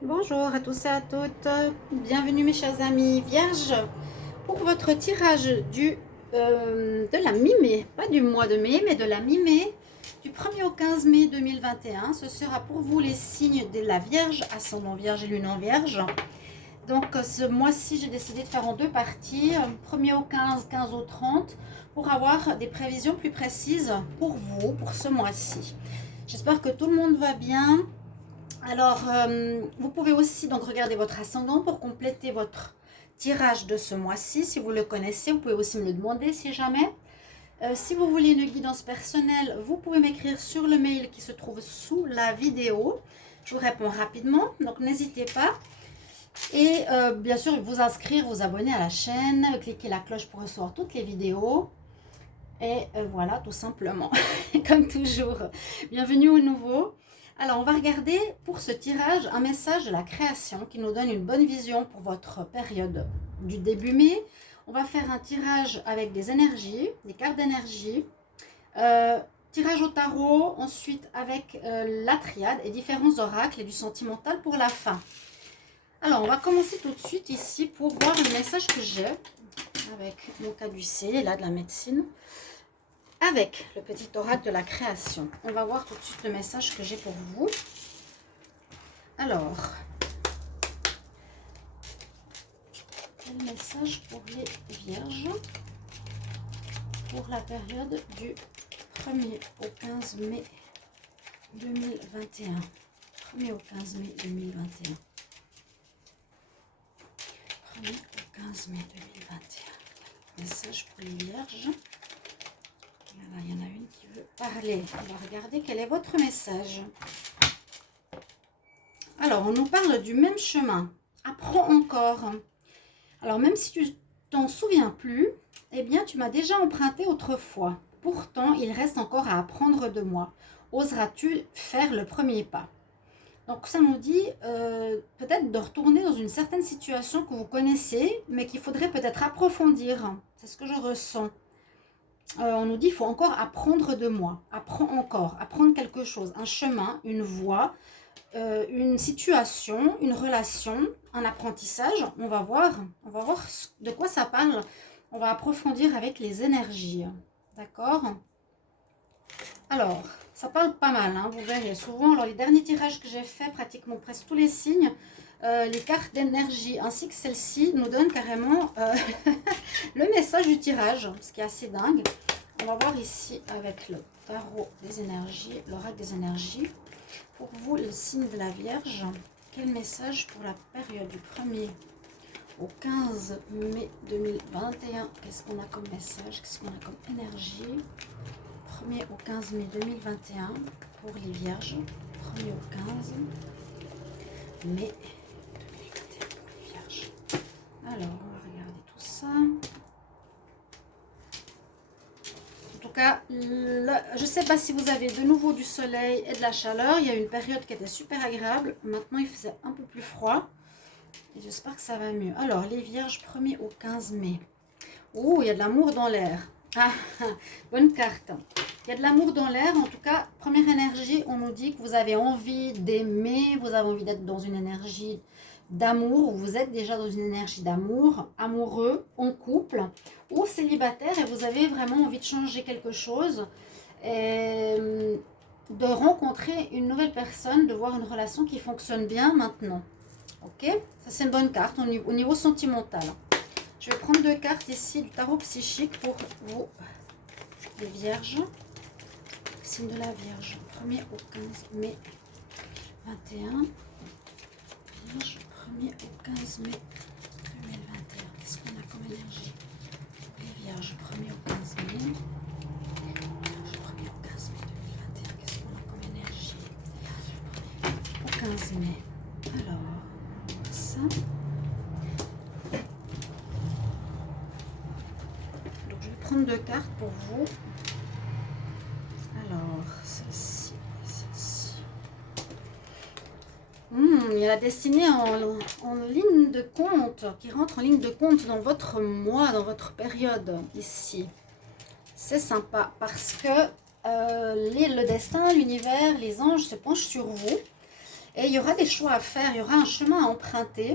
Bonjour à tous et à toutes, bienvenue mes chers amis vierges pour votre tirage de la mi-mai, pas du mois de mai mais de la mi-mai, du 1er au 15 mai 2021. Ce sera pour vous les signes de la Vierge, ascendant Vierge et lune en Vierge. Donc ce mois-ci j'ai décidé de faire en deux parties, 1er au 15, 15 au 30, pour avoir des prévisions plus précises pour vous, pour ce mois-ci. J'espère que tout le monde va bien. Alors, vous pouvez aussi donc regarder votre ascendant pour compléter votre tirage de ce mois-ci. Si vous le connaissez, vous pouvez aussi me le demander si jamais. Si vous voulez une guidance personnelle, vous pouvez m'écrire sur le mail qui se trouve sous la vidéo. Je vous réponds rapidement, donc n'hésitez pas. Et bien sûr, vous inscrire, vous abonner à la chaîne, cliquez la cloche pour recevoir toutes les vidéos. Et voilà, tout simplement, comme toujours. Bienvenue au nouveau. Alors, on va regarder pour ce tirage un message de la création qui nous donne une bonne vision pour votre période du début mai. On va faire un tirage avec des énergies, des cartes d'énergie, tirage au tarot, ensuite avec la triade et différents oracles et du sentimental pour la fin. Alors, on va commencer tout de suite ici pour voir le message que j'ai avec mon caducée, là, de la médecine. Avec le petit oracle de la création. On va voir tout de suite le message que j'ai pour vous. Alors, quel message pour les vierges pour la période du 1er au 15 mai 2021. 1er au 15 mai 2021. 1er au 15 mai 2021. Message pour les vierges. Voilà, il y en a une qui veut parler. On va regarder quel est votre message. Alors, on nous parle du même chemin. Apprends encore. Alors, même si tu t'en souviens plus, eh bien, tu m'as déjà emprunté autrefois. Pourtant, il reste encore à apprendre de moi. Oseras-tu faire le premier pas? Donc, ça nous dit peut-être de retourner dans une certaine situation que vous connaissez, mais qu'il faudrait peut-être approfondir. C'est ce que je ressens. On nous dit qu'il faut encore apprendre de moi. Apprends encore, apprendre quelque chose, un chemin, une voie, une situation, une relation, un apprentissage. On va voir de quoi ça parle. On va approfondir avec les énergies. D'accord? Alors, ça parle pas mal, hein, vous verrez souvent. Alors, les derniers tirages que j'ai fait, pratiquement presque tous les signes, les cartes d'énergie ainsi que celle-ci nous donnent carrément le message du tirage, ce qui est assez dingue. On va voir ici avec le tarot des énergies, l'oracle des énergies. Pour vous, le signe de la Vierge, quel message pour la période du 1er au 15 mai 2021? Qu'est-ce qu'on a comme message? Qu'est-ce qu'on a comme énergie? 1er au 15 mai 2021 pour les Vierges. 1er au 15 mai 2021 pour les Vierges. Alors, on va regarder tout ça. En tout cas, je ne sais pas si vous avez de nouveau du soleil et de la chaleur. Il y a eu une période qui était super agréable. Maintenant, il faisait un peu plus froid. Et j'espère que ça va mieux. Alors, les Vierges, 1er au 15 mai. Oh, il y a de l'amour dans l'air. Ah, bonne carte. Il y a de l'amour dans l'air. En tout cas, première énergie, on nous dit que vous avez envie d'aimer. Vous avez envie d'être dans une énergie d'amour. Vous êtes déjà dans une énergie d'amour, amoureux, en couple ou célibataire. Et vous avez vraiment envie de changer quelque chose. Et de rencontrer une nouvelle personne, de voir une relation qui fonctionne bien maintenant. Ok, ça c'est une bonne carte au niveau sentimental. Je vais prendre deux cartes ici du tarot psychique pour vous, les vierges. Signe de la Vierge, 1er au 15 mai 21. Vierge, 1er au 15 mai 2021. Qu'est-ce qu'on a comme énergie? Les Vierges, 1er au 15 mai. Vierge, 1er au 15 mai 2021. Qu'est-ce qu'on a comme énergie? Vierge, 1er au 15 mai. Alors, ça. Donc, je vais prendre deux cartes pour vous. Alors, celle-ci et celle-ci. Il y a la destinée en ligne de compte, qui rentre en ligne de compte dans votre mois, dans votre période ici. C'est sympa parce que le destin, l'univers, les anges se penchent sur vous Et il y aura des choix à faire, il y aura un chemin à emprunter.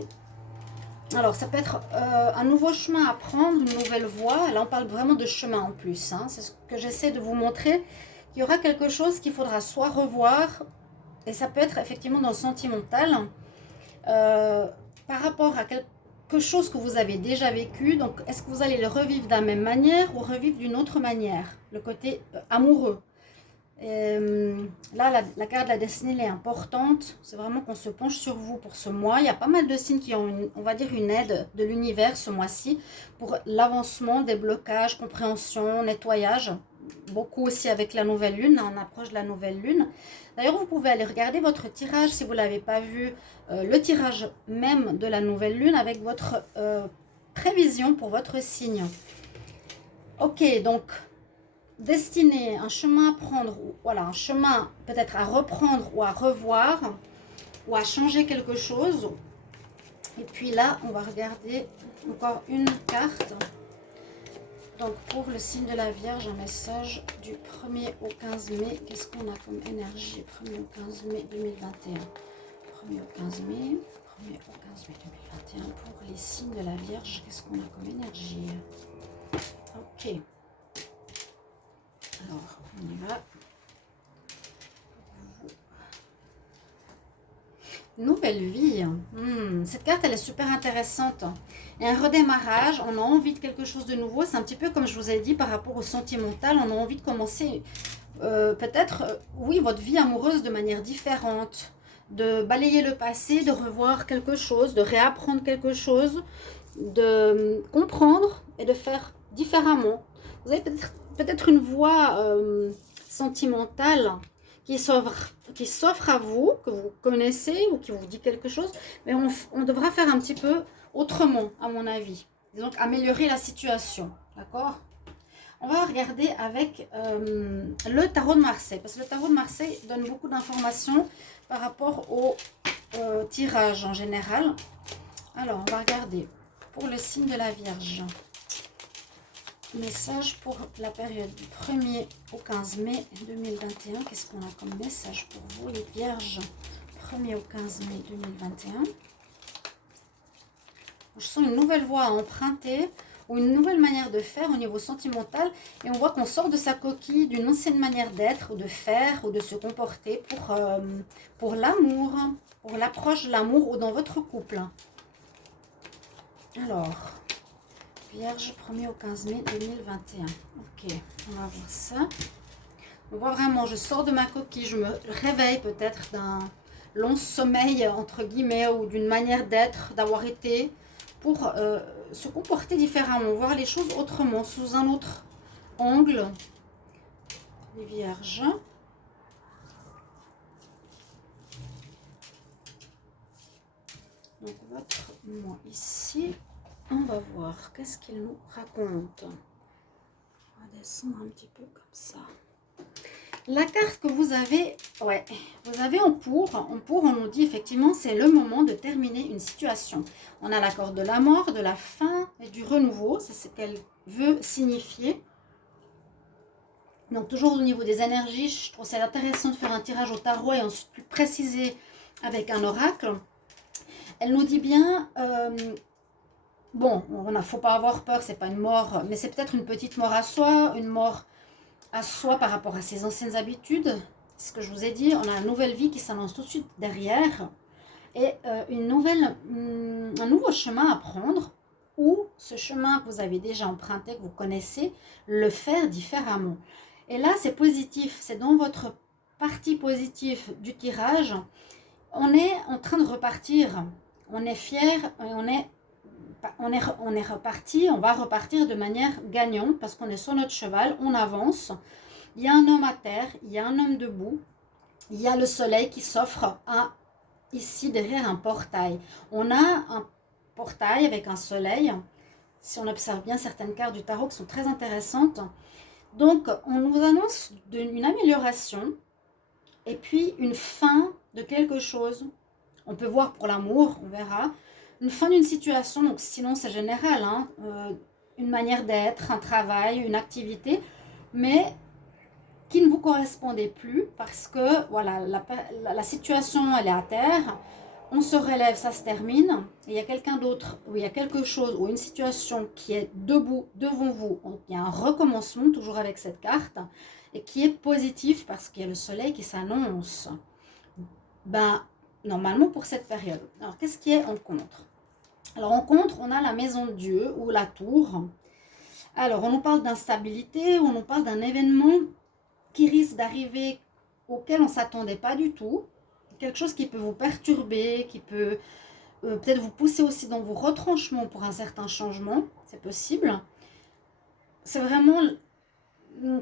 Alors, ça peut être un nouveau chemin à prendre, une nouvelle voie. Là, on parle vraiment de chemin en plus, hein. C'est ce que j'essaie de vous montrer. Il y aura quelque chose qu'il faudra soit revoir, et ça peut être effectivement dans le sentimental, par rapport à quelque chose que vous avez déjà vécu. Donc, est-ce que vous allez le revivre de la même manière ou revivre d'une autre manière? Le côté amoureux. Là, la carte de la destinée elle est importante. C'est vraiment qu'on se penche sur vous pour ce mois. Il y a pas mal de signes qui ont, on va dire, une aide de l'univers ce mois-ci pour l'avancement, déblocage, compréhension, nettoyage. Beaucoup aussi avec la nouvelle lune. On approche de la nouvelle lune. D'ailleurs, vous pouvez aller regarder votre tirage si vous ne l'avez pas vu. Le tirage même de la nouvelle lune avec votre prévision pour votre signe. Ok, donc... Destiné, un chemin à prendre, voilà, un chemin peut-être à reprendre ou à revoir, ou à changer quelque chose. Et puis là, on va regarder encore une carte. Donc pour le signe de la Vierge, un message du 1er au 15 mai. Qu'est-ce qu'on a comme énergie 1er au 15 mai 2021 1er au 15 mai, 1er au 15 mai 2021. Pour les signes de la Vierge, qu'est-ce qu'on a comme énergie? Ok. Alors, on y va. Nouvelle vie. Cette carte, elle est super intéressante. Et un redémarrage, on a envie de quelque chose de nouveau. C'est un petit peu comme je vous ai dit par rapport au sentimental. On a envie de commencer peut-être, oui, votre vie amoureuse de manière différente. De balayer le passé, de revoir quelque chose, de réapprendre quelque chose, de comprendre et de faire différemment. Vous avez peut-être une voie sentimentale qui s'offre à vous, que vous connaissez ou qui vous dit quelque chose, mais on devra faire un petit peu autrement, à mon avis. Donc, améliorer la situation, d'accord? On va regarder avec le tarot de Marseille, parce que le tarot de Marseille donne beaucoup d'informations par rapport au tirage en général. Alors, on va regarder pour le signe de la Vierge. Message pour la période du 1er au 15 mai 2021. Qu'est-ce qu'on a comme message pour vous, les Vierges? 1er au 15 mai 2021. Je sens une nouvelle voie à emprunter ou une nouvelle manière de faire au niveau sentimental. Et on voit qu'on sort de sa coquille, d'une ancienne manière d'être ou de faire ou de se comporter pour l'amour, pour l'approche de l'amour ou dans votre couple. Alors... Vierge, 1er au 15 mai 2021. Ok, on va voir ça. On voit vraiment, je sors de ma coquille, je me réveille peut-être d'un long sommeil, entre guillemets, ou d'une manière d'être, d'avoir été, pour se comporter différemment, voir les choses autrement, sous un autre angle. Les Vierges. Donc, votre moi ici. On va voir, qu'est-ce qu'il nous raconte. On va descendre un petit peu comme ça. La carte que vous avez, vous avez en pour. En pour, on nous dit effectivement, c'est le moment de terminer une situation. On a la corde de la mort, de la fin et du renouveau. C'est ce qu'elle veut signifier. Donc, toujours au niveau des énergies, je trouve ça intéressant de faire un tirage au tarot et ensuite plus préciser avec un oracle. Elle nous dit bien... bon, il ne faut pas avoir peur, c'est pas une mort, mais c'est peut-être une petite mort à soi, une mort à soi par rapport à ses anciennes habitudes. Ce que je vous ai dit, on a une nouvelle vie qui s'annonce tout de suite derrière et un nouveau chemin à prendre ou ce chemin que vous avez déjà emprunté, que vous connaissez, le faire différemment. Et là, c'est positif, c'est dans votre partie positive du tirage. On est en train de repartir, on est fier, on est reparti, on va repartir de manière gagnante parce qu'on est sur notre cheval, on avance. Il y a un homme à terre, il y a un homme debout, il y a le soleil qui s'offre ici derrière un portail. On a un portail avec un soleil, si on observe bien certaines cartes du tarot qui sont très intéressantes. Donc on nous annonce une amélioration et puis une fin de quelque chose. On peut voir pour l'amour, on verra. Une fin d'une situation, donc sinon c'est général, une manière d'être, un travail, une activité, mais qui ne vous correspondait plus parce que voilà, la situation elle est à terre, on se relève, ça se termine, et il y a quelqu'un d'autre, ou il y a quelque chose, ou une situation qui est debout devant vous, donc il y a un recommencement, toujours avec cette carte, et qui est positif parce qu'il y a le soleil qui s'annonce. Ben, normalement pour cette période. Alors, qu'est-ce qui est en contre? Alors, en contre, on a la maison de Dieu ou la tour. Alors, on nous parle d'instabilité, on nous parle d'un événement qui risque d'arriver auquel on ne s'attendait pas du tout. Quelque chose qui peut vous perturber, qui peut peut-être vous pousser aussi dans vos retranchements pour un certain changement. C'est possible. C'est vraiment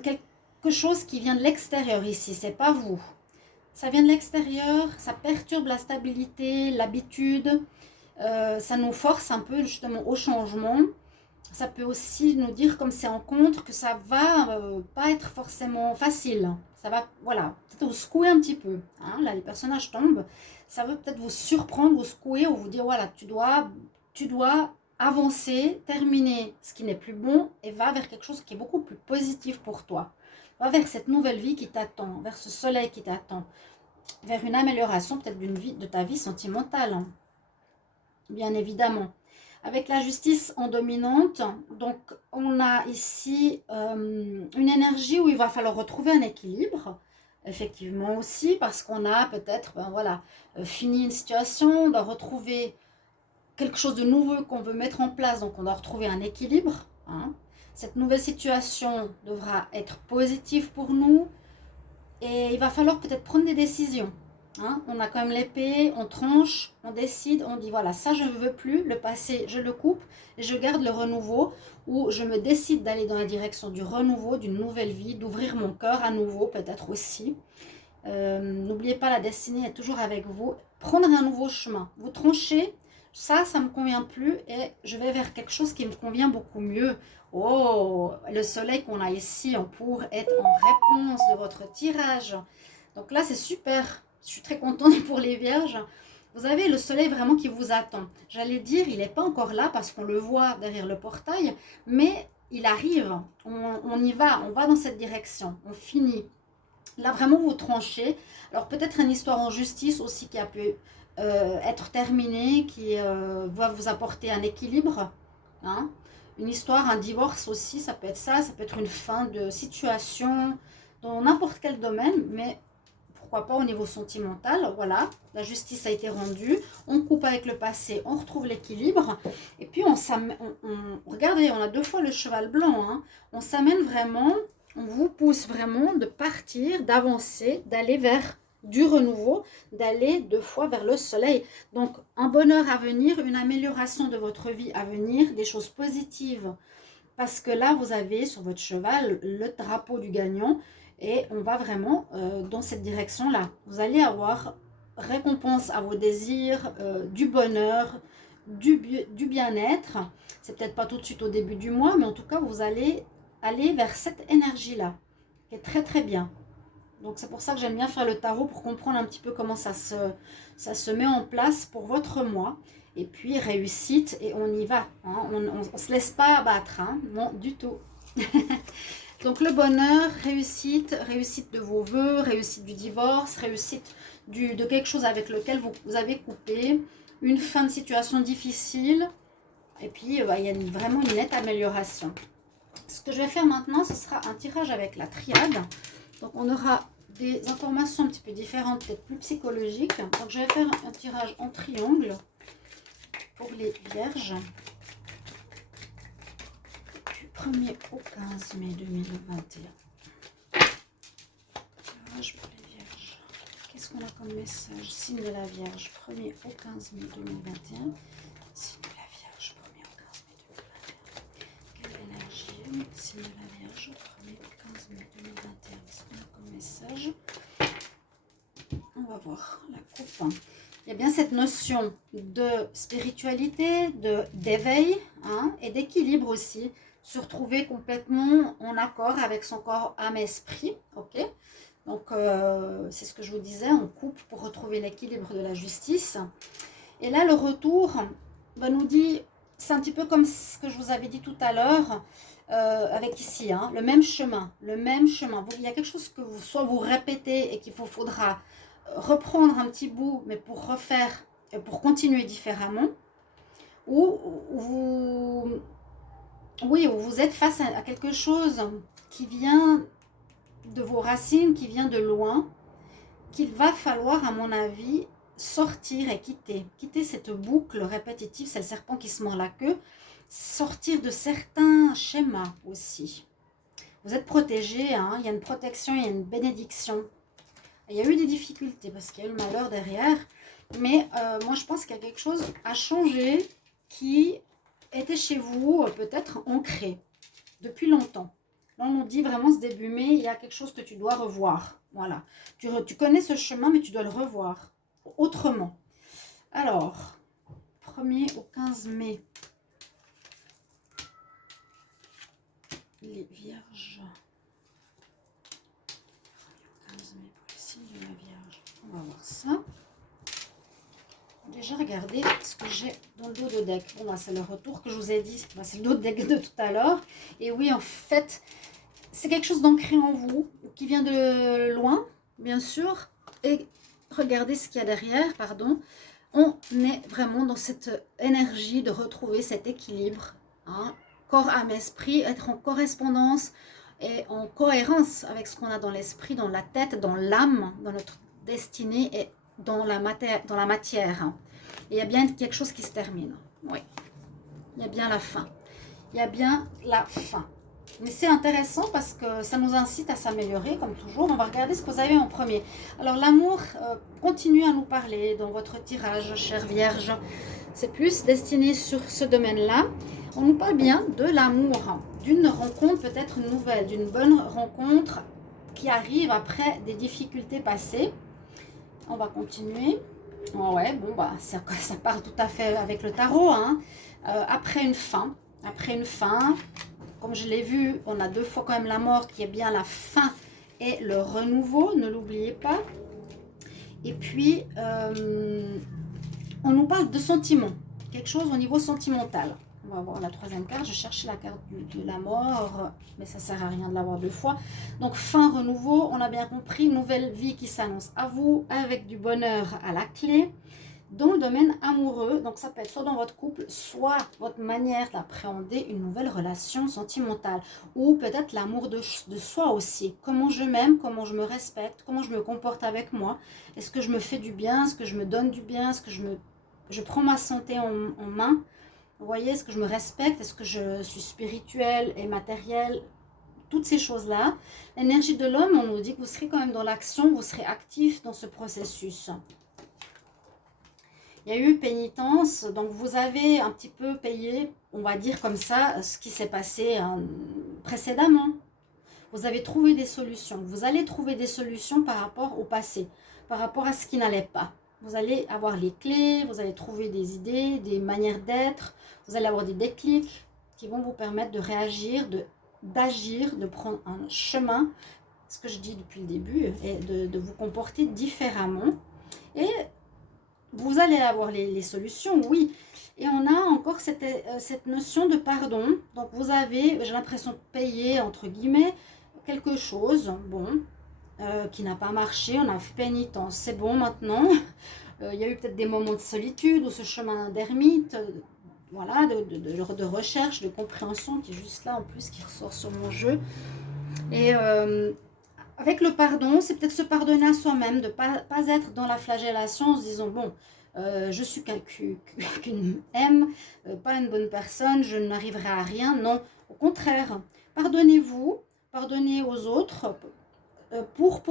quelque chose qui vient de l'extérieur ici, c'est pas vous. Ça vient de l'extérieur, ça perturbe la stabilité, l'habitude, ça nous force un peu justement au changement. Ça peut aussi nous dire, comme c'est en contre, que ça va pas être forcément facile. Ça va, voilà, peut-être vous secouer un petit peu. Hein, là, les personnages tombent. Ça va peut-être vous surprendre, vous secouer, ou vous dire, voilà, tu dois avancer, terminer ce qui n'est plus bon, et va vers quelque chose qui est beaucoup plus positif pour toi. Va vers cette nouvelle vie qui t'attend, vers ce soleil qui t'attend, vers une amélioration peut-être de ta vie sentimentale. Hein. Bien évidemment. Avec la justice en dominante, donc on a ici une énergie où il va falloir retrouver un équilibre, effectivement aussi, parce qu'on a peut-être, fini une situation, on doit retrouver quelque chose de nouveau qu'on veut mettre en place, donc on doit retrouver un équilibre. Hein. Cette nouvelle situation devra être positive pour nous, et il va falloir peut-être prendre des décisions. Hein, on a quand même l'épée, on tranche, on décide, on dit voilà, ça je ne veux plus, le passé je le coupe et je garde le renouveau, ou je me décide d'aller dans la direction du renouveau, d'une nouvelle vie, d'ouvrir mon cœur à nouveau peut-être aussi. N'oubliez pas, la destinée est toujours avec vous. Prendre un nouveau chemin, vous tranchez, ça ne me convient plus et je vais vers quelque chose qui me convient beaucoup mieux. Oh, le soleil qu'on a ici pour être en réponse de votre tirage. Donc là c'est super. Je suis très contente pour les vierges. Vous avez le soleil vraiment qui vous attend. J'allais dire, il n'est pas encore là parce qu'on le voit derrière le portail, mais il arrive. On y va, on va dans cette direction. On finit. Là, vraiment, vous tranchez. Alors, peut-être une histoire en justice aussi qui a pu être terminée, qui va vous apporter un équilibre. Hein. Une histoire, un divorce aussi, ça peut être ça. Ça peut être une fin de situation dans n'importe quel domaine, mais pourquoi pas au niveau sentimental. Voilà, la justice a été rendue, on coupe avec le passé, on retrouve l'équilibre, et puis regardez, on a 2 fois le cheval blanc, hein. On s'amène vraiment, on vous pousse vraiment de partir, d'avancer, d'aller vers du renouveau, d'aller 2 fois vers le soleil. Donc un bonheur à venir, une amélioration de votre vie à venir, des choses positives, parce que là vous avez sur votre cheval le drapeau du gagnant. Et on va vraiment dans cette direction-là. Vous allez avoir récompense à vos désirs, du bonheur, du bien-être. C'est peut-être pas tout de suite au début du mois, mais en tout cas, vous allez aller vers cette énergie-là, qui est très très bien. Donc c'est pour ça que j'aime bien faire le tarot, pour comprendre un petit peu comment ça se met en place pour votre mois. Et puis réussite, et on y va. Hein. On ne se laisse pas abattre, hein. Non, du tout. Donc le bonheur, réussite de vos vœux, réussite du divorce, réussite de quelque chose avec lequel vous avez coupé, une fin de situation difficile, et puis il y a vraiment une nette amélioration. Ce que je vais faire maintenant, ce sera un tirage avec la triade. Donc on aura des informations un petit peu différentes, peut-être plus psychologiques. Donc je vais faire un tirage en triangle pour les vierges. 1er au 15 mai 2021. Tirage pour les vierges. Qu'est-ce qu'on a comme message? Signe de la Vierge, 1er au 15 mai 2021. Signe de la Vierge, 1er au 15 mai 2021. Quelle énergie? Signe de la Vierge, 1er au 15 mai 2021. Qu'est-ce qu'on a comme message? On va voir la coupe. Il y a bien cette notion de spiritualité, d'éveil, hein, et d'équilibre aussi. Se retrouver complètement en accord avec son corps, âme, esprit. Ok, donc c'est ce que je vous disais, on coupe pour retrouver l'équilibre de la justice. Et là, le retour nous dit, c'est un petit peu comme ce que je vous avais dit tout à l'heure, avec ici, hein, le même chemin, le même chemin. Il y a quelque chose que soit vous répétez et qu'il faudra reprendre un petit bout, mais pour refaire, pour continuer différemment, ou vous, oui, vous êtes face à quelque chose qui vient de vos racines, qui vient de loin, qu'il va falloir, à mon avis, sortir et quitter. Quitter cette boucle répétitive, c'est le serpent qui se mord la queue. Sortir de certains schémas aussi. Vous êtes protégé, hein, il y a une protection, il y a une bénédiction. Il y a eu des difficultés parce qu'il y a eu le malheur derrière. Mais moi, je pense qu'il y a quelque chose à changer qui était chez vous peut-être ancré depuis longtemps. Là, on nous dit vraiment ce début mai, il y a quelque chose que tu dois revoir. Voilà. Tu connais ce chemin, mais tu dois le revoir autrement. Alors, 1er au 15 mai. Les vierges. 15 mai pour le signe de la Vierge. On va voir ça. Déjà, regardez ce que j'ai dans le dos de deck. Bon, là, c'est le retour que je vous ai dit. C'est le dos de deck de tout à l'heure. Et oui, en fait, c'est quelque chose d'ancré en vous, qui vient de loin, bien sûr. Et regardez ce qu'il y a derrière, pardon. On est vraiment dans cette énergie de retrouver cet équilibre, hein, corps, âme, esprit, être en correspondance et en cohérence avec ce qu'on a dans l'esprit, dans la tête, dans l'âme, dans notre destinée et dans la matière. Et il y a bien quelque chose qui se termine. Oui, il y a bien la fin. Il y a bien la fin. Mais c'est intéressant parce que ça nous incite à s'améliorer, comme toujours. On va regarder ce que vous avez en premier. Alors, l'amour continue à nous parler dans votre tirage, chère Vierge. C'est plus destiné sur ce domaine-là. On nous parle bien de l'amour, d'une rencontre peut-être nouvelle, d'une bonne rencontre qui arrive après des difficultés passées. On va continuer. Oh ouais, bon, bah, ça part tout à fait avec le tarot. Hein. Après une fin, comme je l'ai vu, on a 2 fois quand même la mort qui est bien la fin et le renouveau, ne l'oubliez pas. Et puis, on nous parle de sentiments, quelque chose au niveau sentimental. On va voir la 3e carte, je cherchais la carte de la mort, mais ça ne sert à rien de l'avoir 2 fois. Donc fin, renouveau, on a bien compris, nouvelle vie qui s'annonce à vous, avec du bonheur à la clé. Dans le domaine amoureux, donc ça peut être soit dans votre couple, soit votre manière d'appréhender une nouvelle relation sentimentale, ou peut-être l'amour de soi aussi. Comment je m'aime, comment je me respecte, comment je me comporte avec moi. Est-ce que je me fais du bien, est-ce que je me donne du bien, est-ce que je prends ma santé en main. Vous voyez, est-ce que je me respecte, est-ce que je suis spirituelle et matérielle. Toutes ces choses-là. L'énergie de l'homme, on nous dit que vous serez quand même dans l'action, vous serez actif dans ce processus. Il y a eu pénitence, donc vous avez un petit peu payé, on va dire comme ça, ce qui s'est passé précédemment. Vous avez trouvé des solutions. Vous allez trouver des solutions par rapport au passé, par rapport à ce qui n'allait pas. Vous allez avoir les clés, vous allez trouver des idées, des manières d'être, vous allez avoir des déclics qui vont vous permettre de réagir, d'agir, de prendre un chemin, ce que je dis depuis le début, et de vous comporter différemment. Et vous allez avoir les solutions, oui. Et on a encore cette notion de pardon. Donc vous avez, j'ai l'impression, payé, entre guillemets, quelque chose, bon, qui n'a pas marché. On a fait pénitence, c'est bon maintenant. Il y a eu peut-être des moments de solitude ou ce chemin d'ermite, voilà, de recherche, de compréhension qui est juste là en plus, qui ressort sur mon jeu. Et avec le pardon, c'est peut-être se pardonner à soi-même, de ne pas être dans la flagellation en se disant, bon, je suis qu'une M, pas une bonne personne, je n'arriverai à rien. Non, au contraire, pardonnez-vous, pardonnez aux autres pour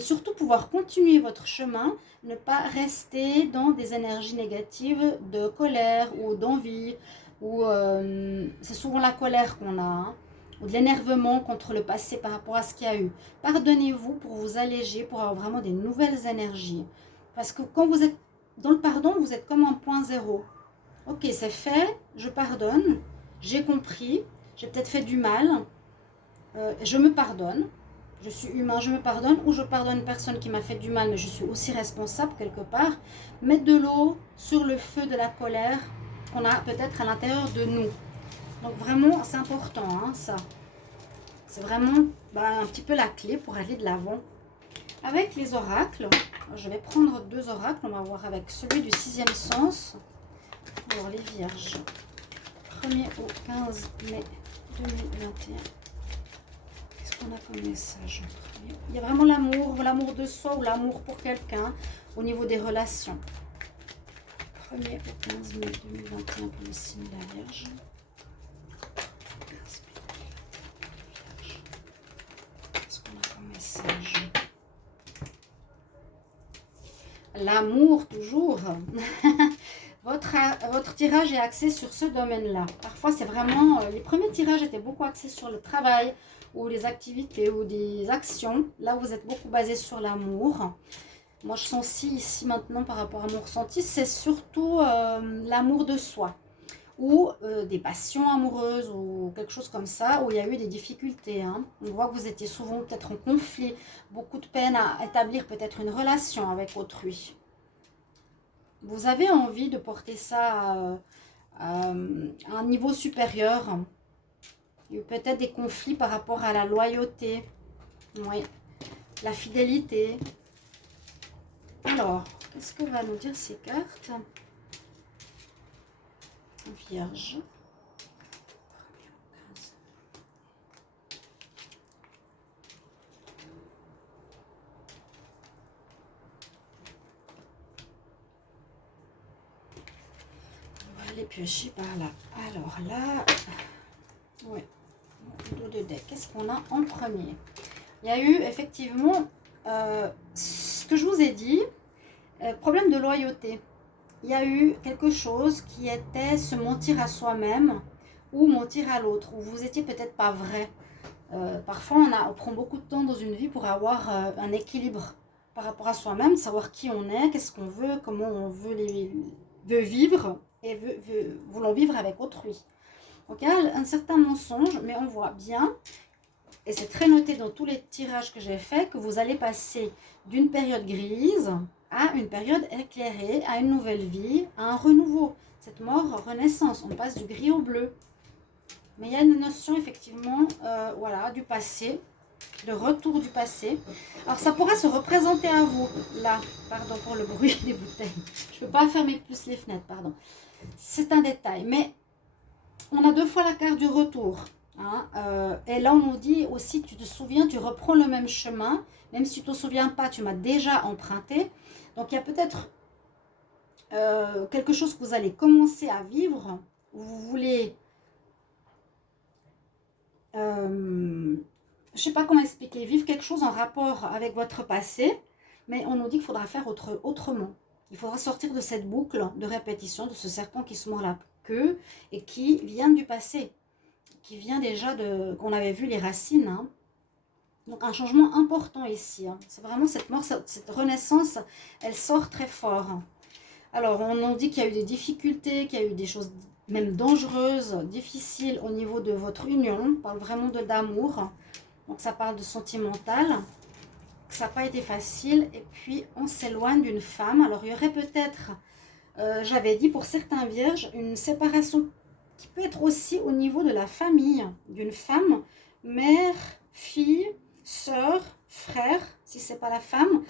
surtout pouvoir continuer votre chemin, ne pas rester dans des énergies négatives de colère ou d'envie, ou c'est souvent la colère qu'on a, hein, ou de l'énervement contre le passé par rapport à ce qu'il y a eu. Pardonnez-vous pour vous alléger, pour avoir vraiment des nouvelles énergies. Parce que quand vous êtes dans le pardon, vous êtes comme un point zéro. Ok, c'est fait, je pardonne, j'ai compris, j'ai peut-être fait du mal, je me pardonne. Je suis humain, je me pardonne, ou je pardonne une personne qui m'a fait du mal, mais je suis aussi responsable quelque part. Mettre de l'eau sur le feu de la colère qu'on a peut-être à l'intérieur de nous. Donc vraiment, c'est important, hein, ça. C'est vraiment un petit peu la clé pour aller de l'avant. Avec les oracles, je vais prendre 2 oracles. On va voir avec celui du 6e sens. Alors, les vierges. 1er au 15 mai 2021. Qu'est-ce qu'on a comme message? Il y a vraiment l'amour de soi ou l'amour pour quelqu'un au niveau des relations. 1er au 15 mai 2021 pour le signe de la Vierge. 15 mai 2021, Vierge. Qu'est-ce qu'on a comme message? L'amour, toujours. Votre tirage est axé sur ce domaine-là. Parfois, c'est vraiment... les premiers tirages étaient beaucoup axés sur le travail ou les activités ou des actions. Là, vous êtes beaucoup basé sur l'amour. Moi, je sens ici maintenant par rapport à mon ressenti, c'est surtout l'amour de soi ou des passions amoureuses ou quelque chose comme ça où il y a eu des difficultés. Hein. On voit que vous étiez souvent peut-être en conflit, beaucoup de peine à établir peut-être une relation avec autrui. Vous avez envie de porter ça à un niveau supérieur. Il y a peut-être des conflits par rapport à la loyauté, oui, la fidélité. Alors, qu'est-ce que va nous dire ces cartes? Vierge. On va aller piocher par là. Alors là, ouais, dos de deck. Qu'est-ce qu'on a en premier? Il y a eu effectivement ce que je vous ai dit, problème de loyauté. Il y a eu quelque chose qui était se mentir à soi-même ou mentir à l'autre, où vous étiez peut-être pas vrai. Parfois, on prend beaucoup de temps dans une vie pour avoir un équilibre par rapport à soi-même, savoir qui on est, qu'est-ce qu'on veut, comment on veut vivre et voulons vivre avec autrui. Donc, il y a un certain mensonge, mais on voit bien, et c'est très noté dans tous les tirages que j'ai faits, que vous allez passer d'une période grise à une période éclairée, à une nouvelle vie, à un renouveau. Cette mort, renaissance, on passe du gris au bleu. Mais il y a une notion effectivement voilà, du passé, de retour du passé. Alors ça pourra se représenter à vous, là, pardon pour le bruit des bouteilles. Je ne peux pas fermer plus les fenêtres, pardon. C'est un détail, mais on a 2 fois la carte du retour. Hein, et là on nous dit aussi, tu te souviens, tu reprends le même chemin, même si tu ne te souviens pas, tu m'as déjà emprunté. Donc il y a peut-être quelque chose que vous allez commencer à vivre, où vous voulez, je ne sais pas comment expliquer, vivre quelque chose en rapport avec votre passé, mais on nous dit qu'il faudra faire autrement. Il faudra sortir de cette boucle de répétition, de ce serpent qui se mord la queue et qui vient du passé, qui vient déjà qu'on avait vu les racines. Hein. Donc un changement important ici. Hein. C'est vraiment cette mort, cette renaissance, elle sort très fort. Alors on nous dit qu'il y a eu des difficultés, qu'il y a eu des choses même dangereuses, difficiles au niveau de votre union. On parle vraiment d'amour. Donc ça parle de sentimental. Ça n'a pas été facile. Et puis on s'éloigne d'une femme. Alors il y aurait peut-être, j'avais dit pour certains vierges, une séparation qui peut être aussi au niveau de la famille d'une femme, mère, fille, sœur, frère, si ce n'est pas la femme.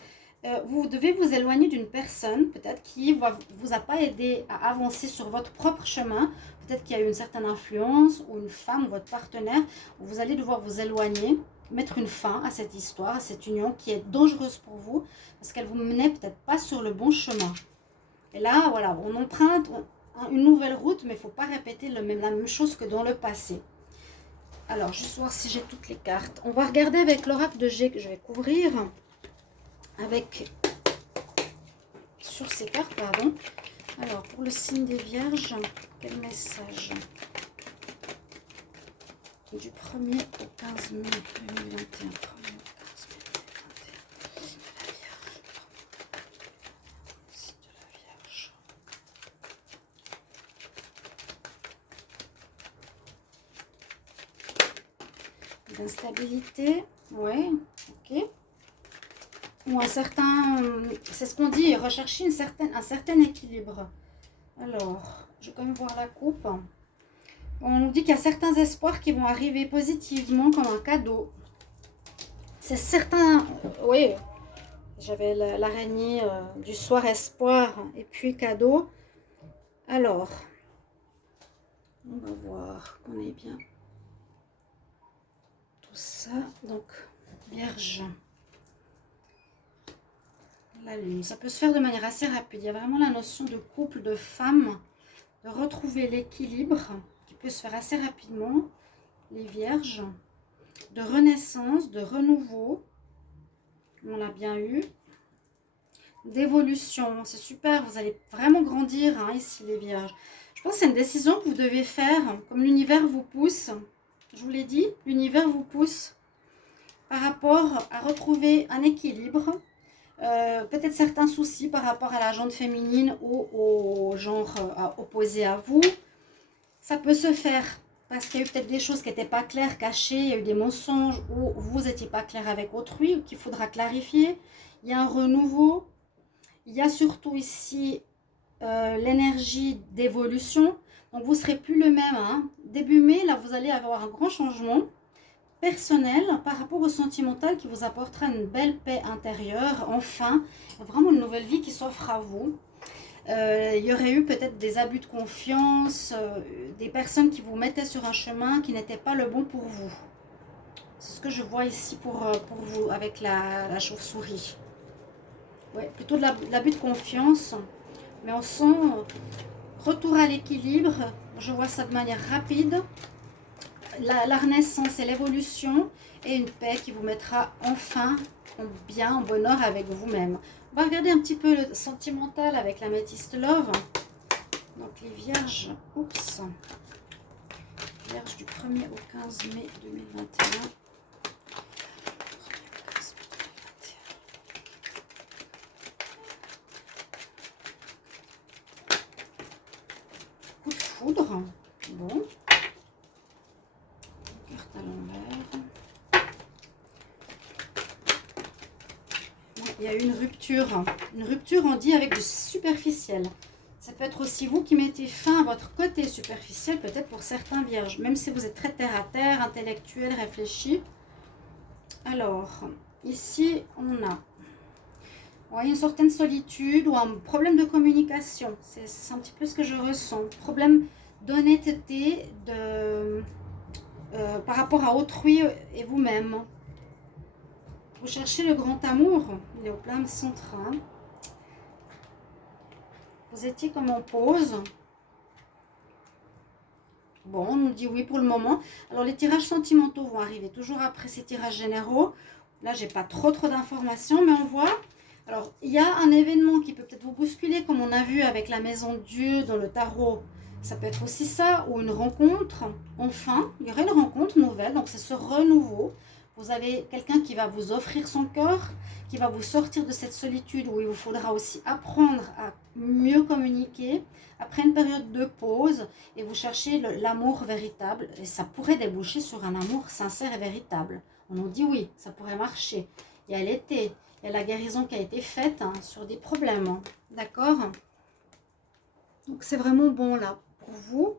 Vous devez vous éloigner d'une personne, peut-être qui ne vous a pas aidé à avancer sur votre propre chemin. Peut-être qu'il y a eu une certaine influence ou une femme, votre partenaire, où vous allez devoir vous éloigner, mettre une fin à cette histoire, à cette union qui est dangereuse pour vous, parce qu'elle vous menait peut-être pas sur le bon chemin. Et là, voilà, on emprunte une nouvelle route, mais il ne faut pas répéter la même chose que dans le passé. Alors, juste voir si j'ai toutes les cartes. On va regarder avec l'oracle de G que je vais couvrir. Avec sur ces cartes, pardon. Alors, pour le signe des Vierges, quel message? Du 1er au 15 mai 2021. 1er au 15 mai 2021. D'instabilité, ouais, ok. Ou un certain, c'est ce qu'on dit, rechercher un certain équilibre. Alors, je vais quand même voir la coupe. On nous dit qu'il y a certains espoirs qui vont arriver positivement comme un cadeau. C'est certain, oui, j'avais l'araignée du soir espoir et puis cadeau. Alors, on va voir qu'on est bien tout ça. Donc, Vierge. La lune, ça peut se faire de manière assez rapide. Il y a vraiment la notion de couple, de femme, de retrouver l'équilibre qui peut se faire assez rapidement. Les vierges, de renaissance, de renouveau, on l'a bien eu, d'évolution, c'est super, vous allez vraiment grandir hein, ici les vierges. Je pense que c'est une décision que vous devez faire, comme l'univers vous pousse, je vous l'ai dit, l'univers vous pousse par rapport à retrouver un équilibre. Peut-être certains soucis par rapport à la jante féminine ou au genre opposé à vous. Ça peut se faire parce qu'il y a eu peut-être des choses qui n'étaient pas claires, cachées, il y a eu des mensonges ou vous n'étiez pas clair avec autrui ou qu'il faudra clarifier. Il y a un renouveau. Il y a surtout ici l'énergie d'évolution. Donc vous ne serez plus le même. Hein. Début mai, là vous allez avoir un grand changement personnel par rapport au sentimental qui vous apportera une belle paix intérieure. Enfin, vraiment une nouvelle vie qui s'offre à vous. Il y aurait eu peut-être des abus de confiance, des personnes qui vous mettaient sur un chemin qui n'était pas le bon pour vous. C'est ce que je vois ici pour vous avec la chauve-souris. Ouais, plutôt de l'abus de confiance, mais on sent retour à l'équilibre. Je vois ça de manière rapide. La renaissance et l'évolution et une paix qui vous mettra enfin en bien, en bonheur avec vous-même. On va regarder un petit peu le sentimental avec la métiste love. Donc les vierges, oups, vierges du 1er au 15 mai 2021. Coup de foudre, bon. Carte à l'envers. Il y a eu une rupture. Une rupture, on dit, avec du superficiel. Ça peut être aussi vous qui mettez fin à votre côté superficiel, peut-être pour certains vierges, même si vous êtes très terre à terre, intellectuel, réfléchi. Alors, ici, on a une certaine solitude ou un problème de communication. C'est un petit peu ce que je ressens. Problème d'honnêteté par rapport à autrui et vous-même. Vous cherchez le grand amour, il est au plein de son train. Vous étiez comme en pause. Bon, on nous dit oui pour le moment. Alors, les tirages sentimentaux vont arriver toujours après ces tirages généraux. Là, j'ai pas trop d'informations, mais on voit. Alors, il y a un événement qui peut peut-être vous bousculer, comme on a vu avec la maison de Dieu dans le tarot. Ça peut être aussi ça, ou une rencontre. Enfin, il y aurait une rencontre nouvelle, donc c'est ce renouveau. Vous avez quelqu'un qui va vous offrir son cœur, qui va vous sortir de cette solitude où il vous faudra aussi apprendre à mieux communiquer après une période de pause et vous cherchez l'amour véritable. Et ça pourrait déboucher sur un amour sincère et véritable. On nous dit oui, ça pourrait marcher. Il y a l'été, il y a la guérison qui a été faite hein, sur des problèmes. Hein. D'accord? Donc c'est vraiment bon là pour vous.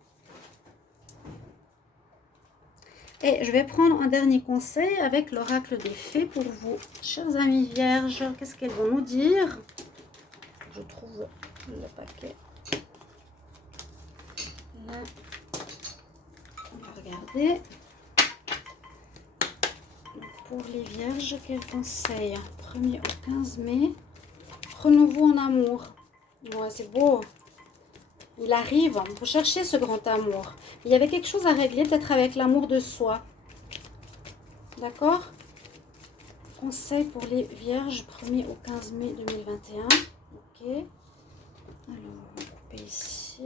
Et je vais prendre un dernier conseil avec l'oracle des fées pour vous, chers amis vierges. Qu'est-ce qu'elles vont nous dire? Je trouve le paquet. Là, on va regarder. Donc, pour les vierges, quel conseil? 1er au 15 mai. Renouveau en amour. Ouais, c'est beau. Il arrive, vous cherchez ce grand amour. Il y avait quelque chose à régler, peut-être avec l'amour de soi. D'accord? Conseil pour les vierges, 1er au 15 mai 2021. Ok. Alors, on va couper ici.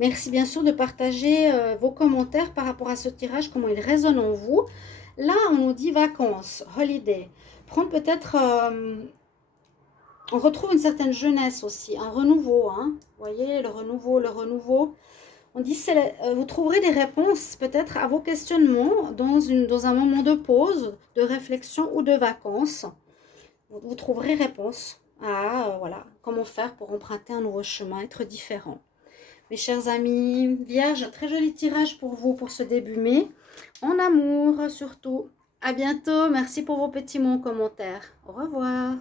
Merci bien sûr de partager vos commentaires par rapport à ce tirage, comment il résonne en vous. Là, on nous dit vacances, holiday. Prendre peut-être... on retrouve une certaine jeunesse aussi, un renouveau. Hein. Vous voyez, le renouveau, le renouveau. On dit vous trouverez des réponses peut-être à vos questionnements dans un moment de pause, de réflexion ou de vacances. Vous trouverez réponse à voilà, comment faire pour emprunter un nouveau chemin, être différent. mes chers amis vierges. Très joli tirage pour vous pour ce début mai. En amour surtout. À bientôt. Merci pour vos petits mots en commentaire. Au revoir.